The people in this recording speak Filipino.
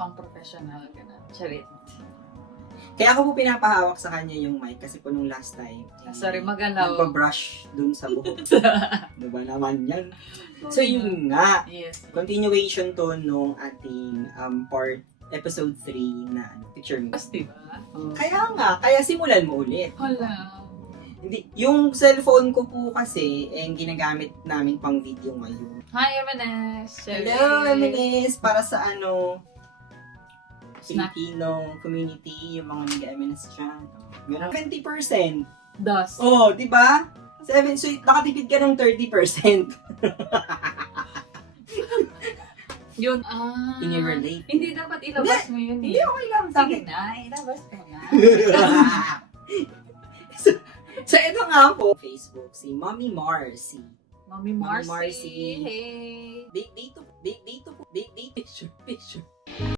kang professional. Ganun. Charit. Kaya ako po pinapahawak sa kanya yung mic kasi po nung last time. Sorry, magalaw. Nagpa-brush dun sa buhok. Diba naman yan? So yun nga. Yes. Continuation to nung ating episode 3 na picture me. Tapos, diba? Oh. Kaya simulan mo ulit. Hala. Hindi, yung cellphone ko po kasi, ginagamit namin pang video ngayon. Hi, Emanes! Hello, Emilis! Para sa Snack. Filipino community, yung mga nag-Emilis dyan. Meron 20%. Das. Oh, di ba? 7, so nakatipid ka ng 30%. Yun. In-relate. Hindi dapat ilabas mo yun eh. Hindi, okay lang. Sige na, ilabas ko na. So, ito nga po, Facebook, si Mommy Marcy. Mommy Mommy Marcy. Marcy. Hey. Date picture.